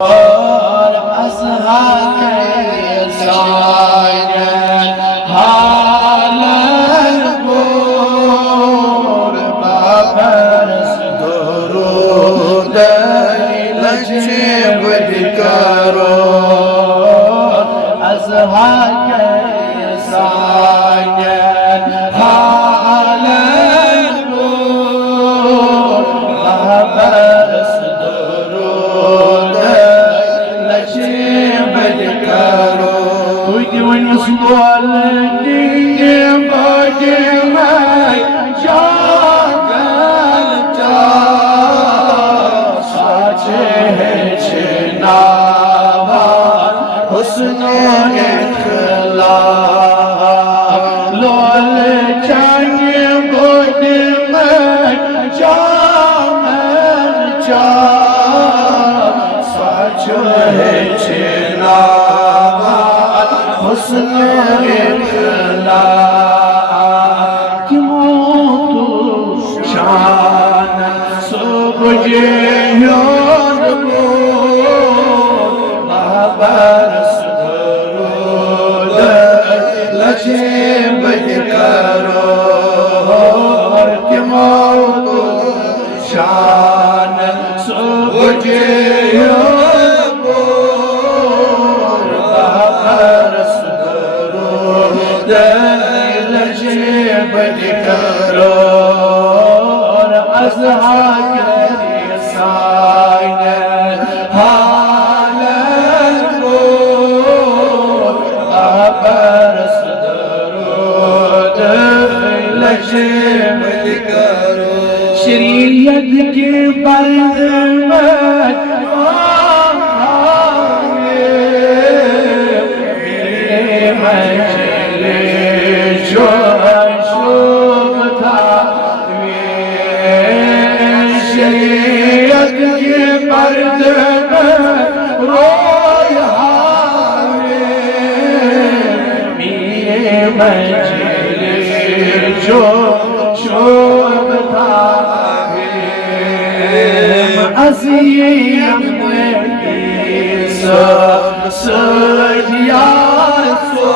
और असहाय सायन हालन गोर बाबरस दुरूद लचे बद करो असहाय सायन हालन गोर बाबरस when you swallow the body my jagal ja sache hai chnawa husn ikhlas lol change body my jamal ja sache hai chnawa husn ikhlas ki motu shan subje yor ko babaras durud lache bad karo ki motu shan subje yor ko babaras lace बद करो और असहाय सायन हालन गोर बाबरस दुरूद lace बद करो शरीयत के पर्द में शरीयत के पर्द में रोया मेरे मंजिल जो शोभ था अज़ीम यार सो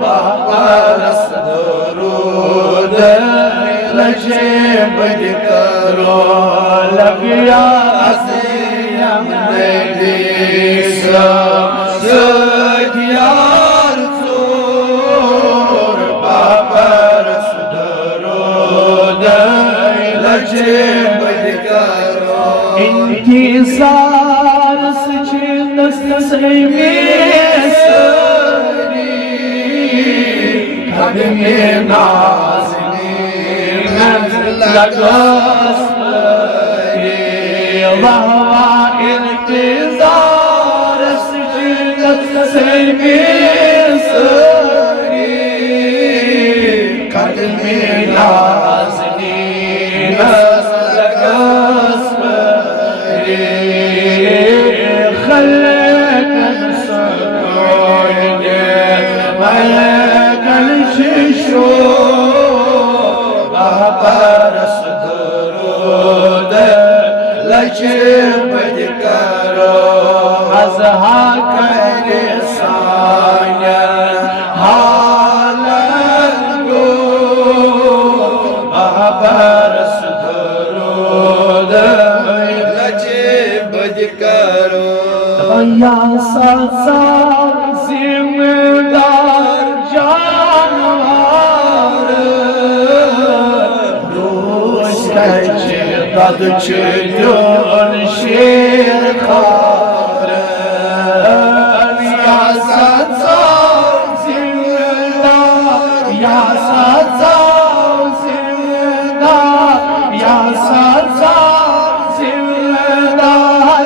बाबरस दुरूद लचे बद करो लगिया अज़ीम यार सो बाबरस दुरूद लचे बद करो इनकी सार सच्ची दस्त से खदमे नाज़नीन लगस वहवा इंतज़ार सच्ची से खदमे नाज़नीन लगस खलकन सकोन मलकन शिशो बाबरस दुरूद लचे बद करो असहाय सायन हालन गोर बाबरस दुरूद लचे बद करो या सा जिम्मेदार जानवर रोज कचे दद चुन शेर खार या सा जिम्मेदार या सा जिम्मेदार या सा जिम्मेदार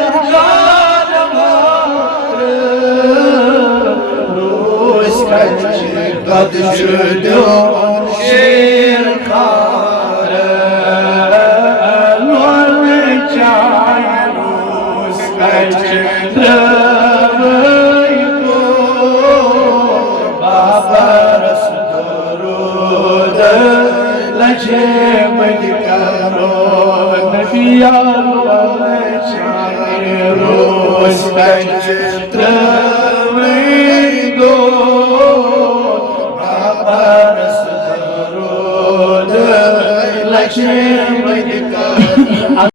قد جدون شير خار والرجاي روس قد ربيكو بابرس درود لجيب الكرو نبي الله रुसकांचे तळविदो बाबारस दरोद लक्ष्मी